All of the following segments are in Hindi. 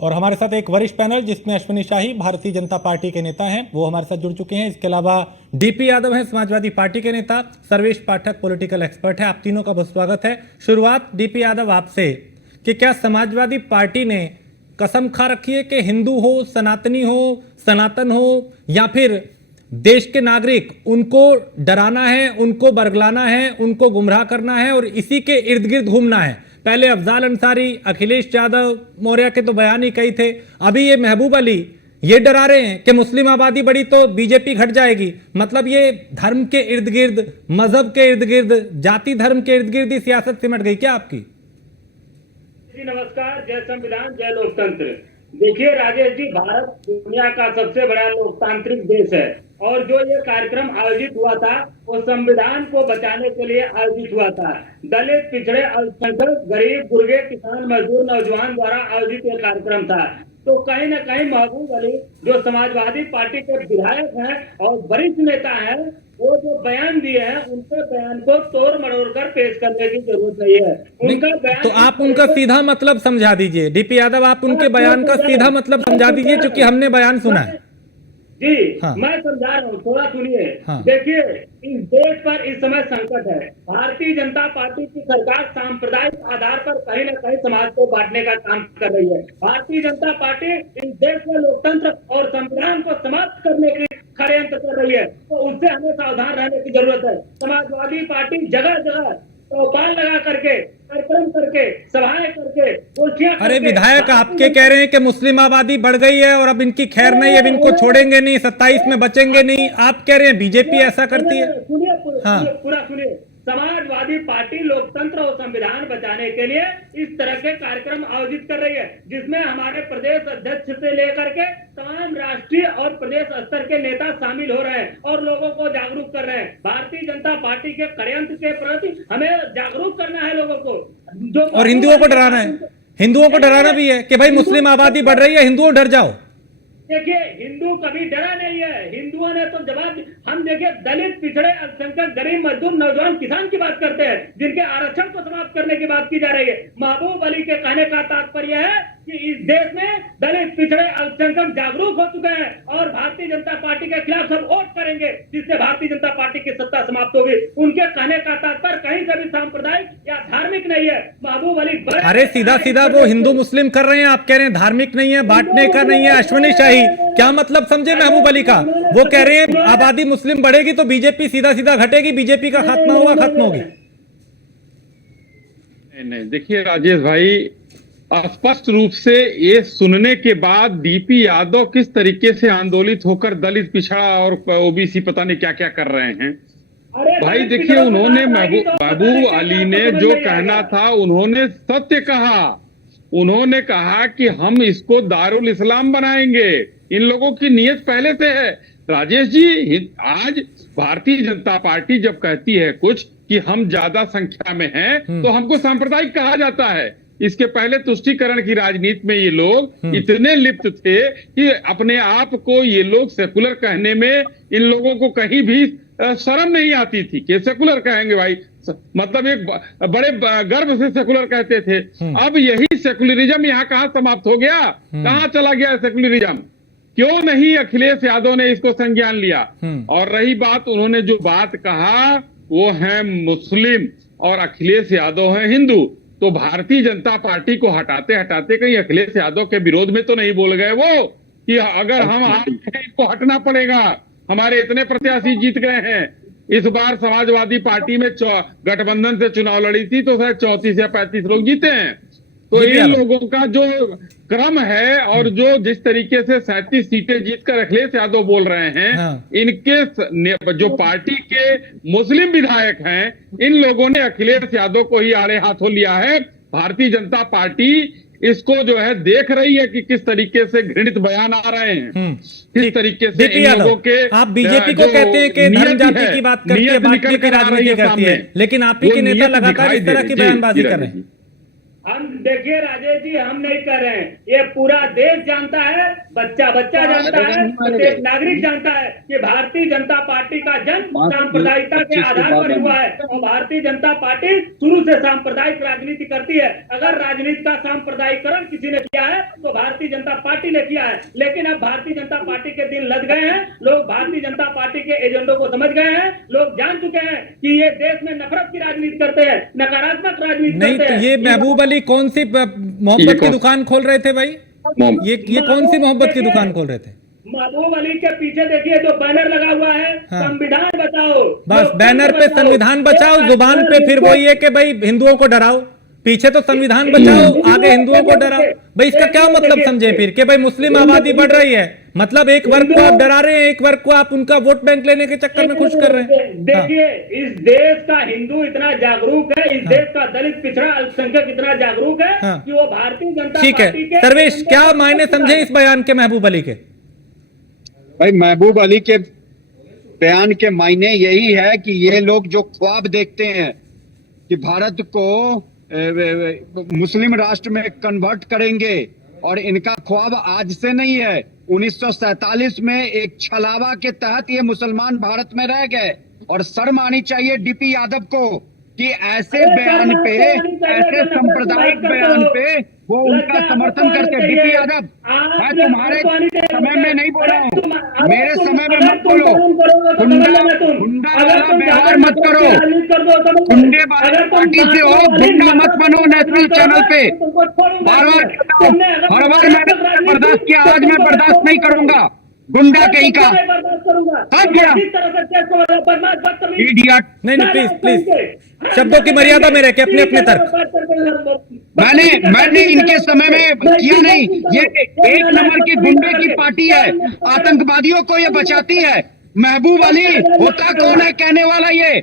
और हमारे साथ एक वरिष्ठ पैनल जिसमें अश्विनी शाही भारतीय जनता पार्टी के नेता हैं, वो हमारे साथ जुड़ चुके हैं। इसके अलावा डीपी यादव हैं, समाजवादी पार्टी के नेता, सर्वेश पाठक पॉलिटिकल एक्सपर्ट है। आप तीनों का बहुत स्वागत है। शुरुआत डीपी यादव आपसे कि क्या समाजवादी पार्टी ने कसम खा रखी है कि हिंदू हो, सनातनी हो, सनातन हो या फिर देश के नागरिक, उनको डराना है, उनको बरगलाना है, उनको गुमराह करना है और इसी के इर्द गिर्द घूमना है? पहले अफजाल अंसारी, अखिलेश यादव मौर्य के तो बयान ही कई थे, अभी ये महबूब अली ये डरा रहे हैं कि मुस्लिम आबादी बढ़ी तो बीजेपी घट जाएगी। मतलब ये धर्म के इर्द गिर्द, मजहब के इर्द गिर्द, जाति धर्म के इर्द गिर्द ही सियासत सिमट गई क्या आपकी? जी नमस्कार, जय संविधान, जय लोकतंत्र। देखिए राजेश जी, भारत दुनिया का सबसे बड़ा लोकतांत्रिक देश है और जो ये कार्यक्रम आयोजित हुआ था वो संविधान को बचाने के लिए आयोजित हुआ था। दलित, पिछड़े, अल्पसंख्यक, गरीब, गुर्गे, किसान, मजदूर, नौजवान द्वारा आयोजित ये कार्यक्रम था। तो कहीं न कहीं महबूब अली जो समाजवादी पार्टी के विधायक हैं और वरिष्ठ नेता हैं, वो जो बयान दिए हैं उनके बयान को तोड़ मरोड़ कर पेश करने की जरूरत नहीं है। उनका बयान तो आप उनका सीधा मतलब समझा दीजिए डीपी यादव, आप उनके बयान का सीधा मतलब समझा दीजिए, क्योंकि हमने बयान सुना है। जी हाँ। मैं समझा रहा हूँ, थोड़ा सुनिए। हाँ। देखिए, इस देश पर इस समय संकट है। भारतीय जनता पार्टी की सरकार सांप्रदायिक आधार पर कहीं न कहीं समाज को बांटने का काम कर रही है। भारतीय जनता पार्टी इस देश में लोकतंत्र और संविधान को समाप्त करने की षड्यंत्र कर रही है, तो उससे हमें सावधान रहने की जरूरत है। समाजवादी पार्टी जगह जगह चौपाल लगा करके, कार्यक्रम करके, सभाएं करके, गोष्ठियां करके। अरे विधायक आपके कह रहे हैं कि मुस्लिम आबादी बढ़ गई है और अब इनकी खैर नहीं, अब इनको छोड़ेंगे नहीं, 27 में बचेंगे नहीं। आप कह रहे हैं बीजेपी ऐसा करती है? सुनिए हाँ। पूरा सुनिए। समाजवादी पार्टी लोकतंत्र और संविधान बचाने के लिए इस तरह के कार्यक्रम आयोजित कर रही है, जिसमें हमारे प्रदेश अध्यक्ष से लेकर के तमाम राष्ट्रीय और प्रदेश स्तर के नेता शामिल हो रहे हैं और लोगों को जागरूक कर रहे हैं। भारतीय जनता पार्टी के षड्यंत्र के प्रति हमें जागरूक करना है लोगों को, जो और हिंदुओं को डराना है, हिंदुओं को डराना भी है कि भाई मुस्लिम आबादी बढ़ रही है, हिंदुओं डर जाओ। देखिए, हिंदू कभी डरा नहीं है। हिंदुओं ने तो जवाब, हम देखिए दलित, पिछड़े, अल्पसंख्यक, गरीब, मजदूर, नौजवान, किसान की बात करते हैं, जिनके आरक्षण को समाप्त करने की बात की जा रही है। महबूब अली के कहने का तात्पर्य है कि इस देश में दलित, पिछड़े, अल्पसंख्यक जागरूक हो चुके हैं और भारतीय जनता पार्टी के खिलाफ सब वोट करेंगे, जिससे भारतीय जनता पार्टी की सत्ता समाप्त होगी। उनके कहने का तात्पर्य कहीं से भी सांप्रदायिक या धार्मिक नहीं है। महबूब अली अरे सीधा सीधा वो हिंदू मुस्लिम कर रहे हैं, आप कह रहे हैं धार्मिक नहीं है, बांटने का नहीं है। अश्विनी शाही क्या मतलब समझे महबूब अली का? वो कह रहे हैं आबादी मुस्लिम बढ़ेगी तो बीजेपी सीधा सीधा घटेगी, बीजेपी का खात्मा होगा, खत्म होगी। नहीं, देखिए राजेश भाई, स्पष्ट रूप से ये सुनने के बाद डीपी यादव किस तरीके से आंदोलित होकर दलित, पिछड़ा और ओबीसी पता नहीं क्या क्या कर रहे हैं। भाई देखिए, उन्होंने महबूब अली ने जो कहना था उन्होंने सत्य कहा। उन्होंने कहा कि हम इसको दारुल इस्लाम बनाएंगे। इन लोगों की नीयत पहले से है। राजेश जी, आज भारतीय जनता पार्टी जब कहती है कुछ कि हम ज्यादा संख्या में हैं, तो हमको सांप्रदायिक कहा जाता है। इसके पहले तुष्टीकरण की राजनीति में ये लोग इतने लिप्त थे कि अपने आप को ये लोग सेकुलर कहने में इन लोगों को कहीं भी शर्म नहीं आती थी कि सेकुलर कहेंगे भाई, मतलब एक बड़े गर्व से सेकुलर कहते थे। अब यही सेकुलरिज्म यहाँ कहाँ समाप्त हो गया, कहाँ चला गया सेकुलरिज्म? क्यों नहीं अखिलेश यादव ने इसको संज्ञान लिया? और रही बात, उन्होंने जो बात कहा वो है मुस्लिम और अखिलेश यादव है हिंदू। तो भारतीय जनता पार्टी को हटाते हटाते कहीं अखिलेश यादव के विरोध में तो नहीं बोल गए वो कि अगर हम आए हैं इनको हटना पड़ेगा, हमारे इतने प्रत्याशी जीत गए हैं। इस बार समाजवादी पार्टी में गठबंधन से चुनाव लड़ी थी तो शायद 34 या 35 लोग जीते हैं। तो इन लोगों का जो क्रम है और जो जिस तरीके से 37 सीटें जीतकर अखिलेश यादव बोल रहे हैं, इनके जो पार्टी के मुस्लिम विधायक हैं, इन लोगों ने अखिलेश यादव को ही आड़े हाथों लिया है। भारतीय जनता पार्टी इसको जो है देख रही है कि किस तरीके से घृणित बयान आ रहे हैं, किस तरीके से इन लोगों के। आप बीजेपी को कहते हैं कि धर्म जाति की बात करती है, बांटने की राजनीति करती है, लेकिन आप ही के नेता लगातार इस तरह की बयानबाजी कर रहे हैं। हम देखिए राजेश जी, हम नहीं कर रहे हैं, ये पूरा देश जानता है, बच्चा बच्चा जानता है, प्रत्येक नागरिक जानता है कि भारतीय जनता पार्टी का जन्म सांप्रदायिकता के आधार पर हुआ है और भारतीय जनता पार्टी शुरू से सांप्रदायिक राजनीति करती है। अगर राजनीति का सांप्रदायिकरण किसी ने किया है तो भारतीय भारतीय जनता पार्टी ने किया है। लेकिन अब भारतीय जनता पार्टी के दिन लद गए हैं, लोग भारतीय जनता पार्टी के एजेंडों को समझ गए हैं, लोग जान चुके हैं कि ये देश में नफरत की राजनीति करते हैं, नकारात्मक राजनीति नहीं करते तो हैं। ये महबूब अली कौन सी मोहब्बत की दुकान खोल रहे थे भाई? ये कौन सी मोहब्बत की दुकान खोल रहे थे? महबूब अली के पीछे देखिए जो बैनर लगा हुआ है, हाँ। संविधान बचाओ, बस बैनर पे संविधान बचाओ, जुबान पे फिर वही है कि भाई हिंदुओं को डराओ, पीछे तो संविधान बचाओ, आगे हिंदुओं को डराओ। भाई इसका क्या मतलब समझे फिर कि भाई मुस्लिम आबादी बढ़ रही है, मतलब एक वर्ग को आप डरा रहे हैं, एक वर्ग को आप उनका वोट बैंक लेने के चक्कर में खुश कर रहे हैं। देखिए इस देश का हिंदू इतना जागरूक है, इस देश का दलित पिछड़ा अल्पसंख्यक इतना जागरूक है हाँ। कि वो भारतीय जनता ठीक है पार्टी के सर्वेश, क्या मायने समझे इस बयान के महबूब अली के? भाई महबूब अली के बयान के मायने यही है कि ये लोग जो ख्वाब देखते हैं कि भारत को मुस्लिम राष्ट्र में कन्वर्ट करेंगे, और इनका ख्वाब आज से नहीं है। 1947 में एक छलावा के तहत ये मुसलमान भारत में रह गए, और शर्म आनी चाहिए डीपी यादव को कि ऐसे बयान पे, ऐसे सांप्रदायिक बयान पे वो उनका समर्थन करते। डीपी यादव, मैं तुम्हारे समय में नहीं बोला हूँ, मेरे समय में मत बोलो, गुंडा वाला व्यवहार मत करो, गुंडे वाले पार्टी से हो, गुंडा मत बनो नेशनल चैनल पे। बार बार कहता हूँ, हर बार मैंने बर्दाश्त किया, आज मैं बर्दाश्त नहीं करूंगा गुंडा कहीं का। इडियट। नहीं प्लीज प्लीज शब्दों की मर्यादा में रह के अपने अपने तर्क। मैंने इनके समय में किया नहीं। ये एक नंबर की गुंडे की पार्टी है, आतंकवादियों को ये बचाती है। महबूब अली होता कौन है कहने वाला? ये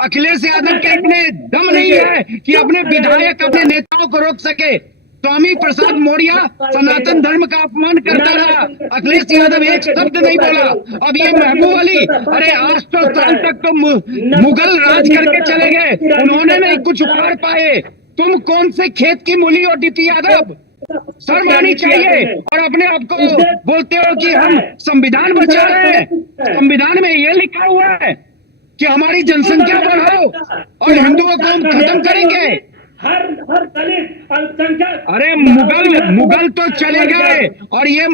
अखिलेश यादव के इतने दम नहीं है कि अपने विधायक, अपने नेताओं को रोक सके। स्वामी प्रसाद मौर्य सनातन धर्म का अपमान करता रहा, अखिलेश यादव एक शब्द नहीं बोला। अब ये महबूब अली, अरे 800 साल तक तो मुगल राज करके चले गए, उन्होंने नहीं कुछ उखाड़ पाए। तुम कौन से खेत की मूली हो डीपी यादव? शर्म आनी चाहिए। और अपने आप को बोलते हो कि हम संविधान बचा रहे हैं। संविधान में ये लिखा हुआ है कि हमारी जनसंख्या बढ़ाओ और हिंदुओं को हम खत्म करेंगे। हर दलित अल्पसंख्यक, अरे मुगल तो चले गए और ये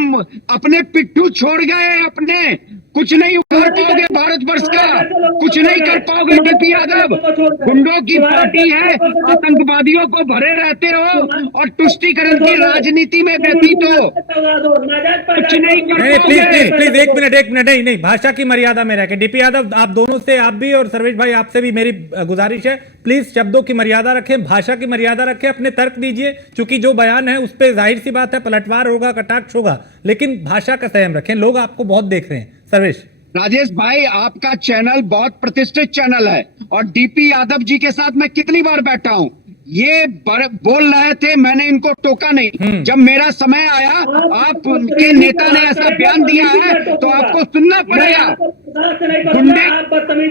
अपने पिट्ठू छोड़ गए, अपने कुछ नहीं उखाड़ पाओगे भारतवर्ष का, कुछ नहीं कर पाओगे डीपी यादव। गुंडों की पार्टी है, आतंकवादियों को भरे रहते हो और तुष्टीकरण की राजनीति में व्यतीत हो, कुछ नहीं कर प्लीज प्लीज पाओगे। प्लीज एक मिनट नहीं भाषा की मर्यादा में रह के। डीपी यादव, आप दोनों से, आप भी और सर्वेश भाई आपसे भी मेरी गुजारिश है, प्लीज शब्दों की मर्यादा रखें, भाषा की मर्यादा रखें, अपने तर्क दीजिए। क्योंकि जो बयान है उस पर जाहिर सी बात है पलटवार होगा, कटाक्ष होगा, लेकिन भाषा का संयम रखें, लोग आपको बहुत देख रहे हैं। सर्वेश। राजेश भाई, आपका चैनल बहुत प्रतिष्ठित चैनल है और डीपी यादव जी के साथ मैं कितनी बार बैठा हूँ, ये बोल रहे थे, मैंने इनको टोका नहीं। जब मेरा समय आया, आप उनके नेता ने ऐसा बयान दिया है तो आपको सुनना पड़ेगा। गुंडे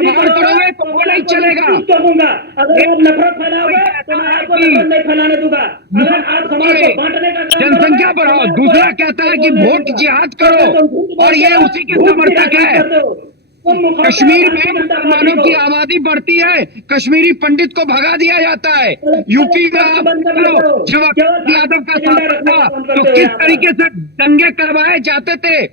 बाहर करोगे तो वो नहीं चलेगा। अगर आप नफरत फैलाओगे तो मैं आपको नफरत नहीं फैलाने दूंगा। अगर आप समाज को बांटने का काम जनसंख्या बढ़ाओ, दूसरा कहता है कि वोट जिहाद करो और ये उसी के समर्थक है। कश्मीर में मुसलमानों की आबादी बढ़ती है, कश्मीरी पंडित को भगा दिया जाता है। यूपी में आप जब यादव का शासन था तो किस तरीके से दंगे करवाए जाते थे।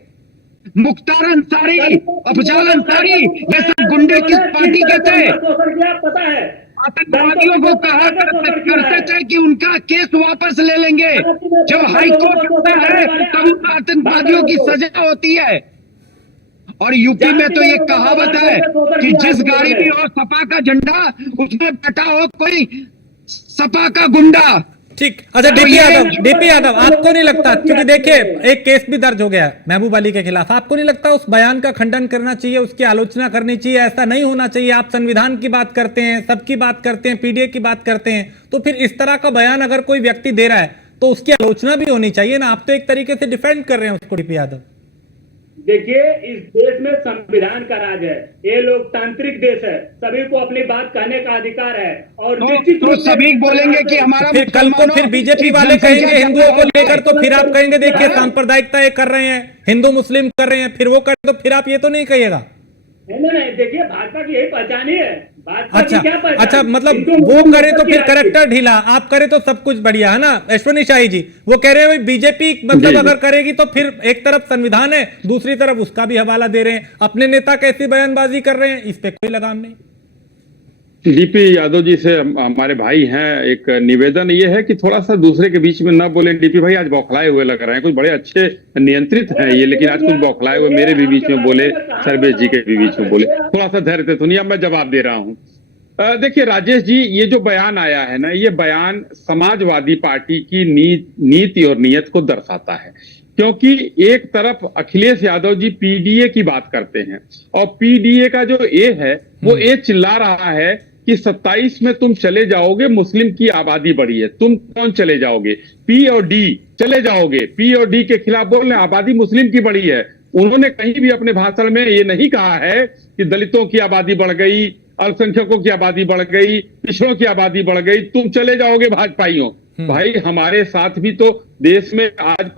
मुख्तार अंसारी, अफजल अंसारी, ये सब गुंडे किस पार्टी के थे? पता है, आतंकवादियों को कहा करते थे कि उनका केस वापस ले लेंगे। जब हाई कोर्ट होता है तब आतंकवादियों की सजा होती है। और यूपी में तो ये कहावत है कि जिस गाड़ी में हो सपा का झंडा, उसमें बैठा हो कोई सपा का गुंडा। ठीक, अच्छा डीपी यादव आपको नहीं लगता, क्योंकि देखिए एक केस भी दर्ज हो गया महबूब अली के खिलाफ, आपको नहीं लगता उस बयान का खंडन करना चाहिए, उसकी आलोचना करनी चाहिए? ऐसा नहीं होना चाहिए। आप संविधान की बात करते हैं, सबकी बात करते हैं, पीडीए की बात करते हैं, तो फिर इस तरह का बयान अगर कोई व्यक्ति दे रहा है तो उसकी आलोचना भी होनी चाहिए ना। आप तो एक तरीके से डिफेंड कर रहे हैं उसको डीपी यादव। देखिए, इस देश में संविधान का राज है, ये लोकतांत्रिक देश है, सभी को अपनी बात कहने का अधिकार है। और तो सभी बोलेंगे कि हमारा फिर कल को फिर बीजेपी वाले कहेंगे हिंदुओं को लेकर, तो फिर आप कहेंगे देखिए सांप्रदायिकता ये कर रहे हैं, हिंदू मुस्लिम कर रहे हैं, फिर वो कर, तो फिर आप ये तो नहीं कहिएगा। नहीं, देखिए भाजपा की यही पहचान ही है, भाजपा की अच्छा क्या पहचान? अच्छा, मतलब इनको वो मुस्लिम करे तो की फिर आदत है। करेक्टर ढीला, आप करे तो सब कुछ बढ़िया है ना। अश्विनी शाही जी वो कह रहे हैं बीजेपी जी, मतलब जी। अगर करेगी तो फिर एक तरफ संविधान है, दूसरी तरफ उसका भी हवाला दे रहे हैं, अपने नेता कैसी बयानबाजी कर रहे हैं, इस पे कोई लगाम नहीं। डीपी यादव जी से हमारे भाई हैं, एक निवेदन ये है कि थोड़ा सा दूसरे के बीच में ना बोलें। डीपी भाई आज बौखलाए हुए लग रहे हैं, कुछ बड़े अच्छे नियंत्रित हैं ये, लेकिन आज कुछ बौखलाए हुए मेरे भी बीच में बोले, सर्वेश जी के भी बीच में बोले। थोड़ा सा धैर्य से सुनिए, अब मैं जवाब दे रहा हूं। देखिए राजेश जी, ये जो बयान आया है ना, ये बयान समाजवादी पार्टी की नीति और नीयत को दर्शाता है। क्योंकि एक तरफ अखिलेश यादव जी पीडीए की बात करते हैं, और पीडीए का जो ए है वो ए चिल्ला रहा है कि 27 में तुम चले जाओगे, मुस्लिम की आबादी बढ़ी है, तुम कौन चले जाओगे? पी और डी चले जाओगे, पी और डी के खिलाफ बोल रहे हैं, आबादी मुस्लिम की बढ़ी है। उन्होंने कहीं भी अपने भाषण में ये नहीं कहा है कि दलितों की आबादी बढ़ गई, अल्पसंख्यकों की आबादी बढ़ गई, पिछड़ों की आबादी बढ़ गई, तुम चले जाओगे भाजपाइयों। भाई हमारे साथ भी तो देश में आज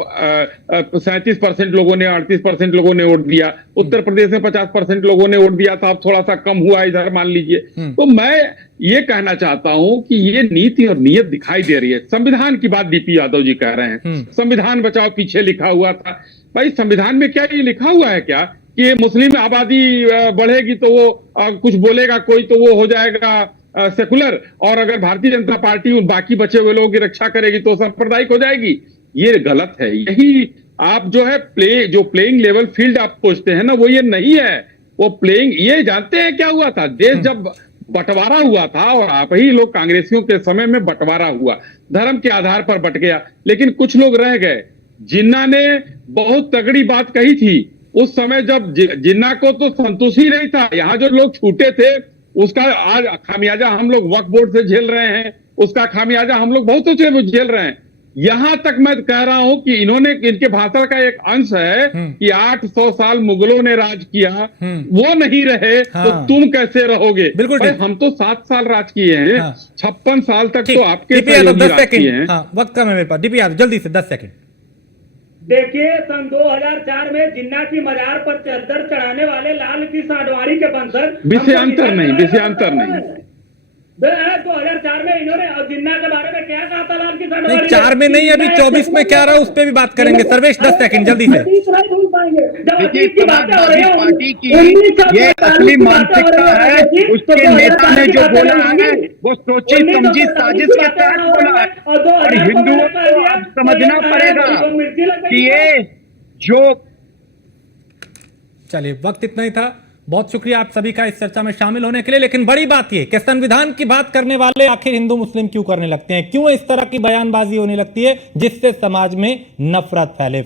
37% लोगों ने, 38% लोगों ने वोट दिया, उत्तर प्रदेश में 50% लोगों ने वोट दिया था, अब थोड़ा सा कम हुआ इधर मान लीजिए। तो मैं ये कहना चाहता हूं कि ये नीति और नीयत दिखाई दे रही है। संविधान की बात डीपी यादव जी कह रहे हैं, संविधान बचाओ पीछे लिखा हुआ था। भाई संविधान में क्या ये लिखा हुआ है क्या कि मुस्लिम आबादी बढ़ेगी तो वो कुछ बोलेगा कोई तो वो हो जाएगा सेकुलर, और अगर भारतीय जनता पार्टी उन बाकी बचे हुए लोगों की रक्षा करेगी तो सांप्रदायिक हो जाएगी? ये गलत है। यही आप जो है प्लेइंग लेवल फील्ड आप पूछते हैं ना, वो ये नहीं है। वो प्लेइंग, ये जानते हैं क्या हुआ था? देश जब बंटवारा हुआ था, और आप ही लोग कांग्रेसियों के समय में बंटवारा हुआ, धर्म के आधार पर बंट गया, लेकिन कुछ लोग रह गए। जिन्ना ने बहुत तगड़ी बात कही थी उस समय, जब जिन्ना को तो संतोष ही नहीं था। यहाँ जो लोग छूटे थे उसका आज खामियाजा हम लोग वक्फ बोर्ड से झेल रहे हैं, उसका खामियाजा हम लोग बहुत से झेल रहे हैं। यहां तक मैं कह रहा हूं कि इनके भाषण का एक अंश है कि 800 साल मुगलों ने राज किया, वो नहीं रहे तो तुम कैसे रहोगे? बिल्कुल भाई हम तो 7 साल राज किए हैं, 56 साल तक तो आपके डीपी यादव सहयोगी 10 राज किए हैं। सेकंड, वक्त कम है मेरे पास। डीपी यादव जल्दी से 10 सेकंड। देखिए सन 2004 में जिन्ना की मजार पर चद्दर चढ़ाने वाले लाल कृष्ण आडवाणी के वंशज विषयांतर नहीं, विषयांतर नहीं। 2004 में इन्होंने और जिन्ना के बारे में क्या कहा था लाल कृष्ण नहीं आडवाणी? 4 में नहीं, अभी 24 में क्या रहा उस पर भी बात करेंगे। सर्वेश 10 सेकंड जल्दी से। नहीं भूल पाएंगे जब देखिए, अतीत की बातें हो रही हैं, पार्टी की 1947 ये असली की बातें हो मानसिकता रही है। हैं, उसके तो नेता ने 2004 जो की बोला बातें है होंगी। वो सोची समझी साजिश के तहत बोला है, और हिंदुओं को अब समझना पड़ेगा कि ये जो चलिए, वक्त इतना ही था। बहुत शुक्रिया आप सभी का इस चर्चा में शामिल होने के लिए। लेकिन बड़ी बात यह कि संविधान की बात करने वाले आखिर हिंदू मुस्लिम क्यों करने लगते हैं, क्यों इस तरह की बयानबाजी होने लगती है जिससे समाज में नफरत फैले।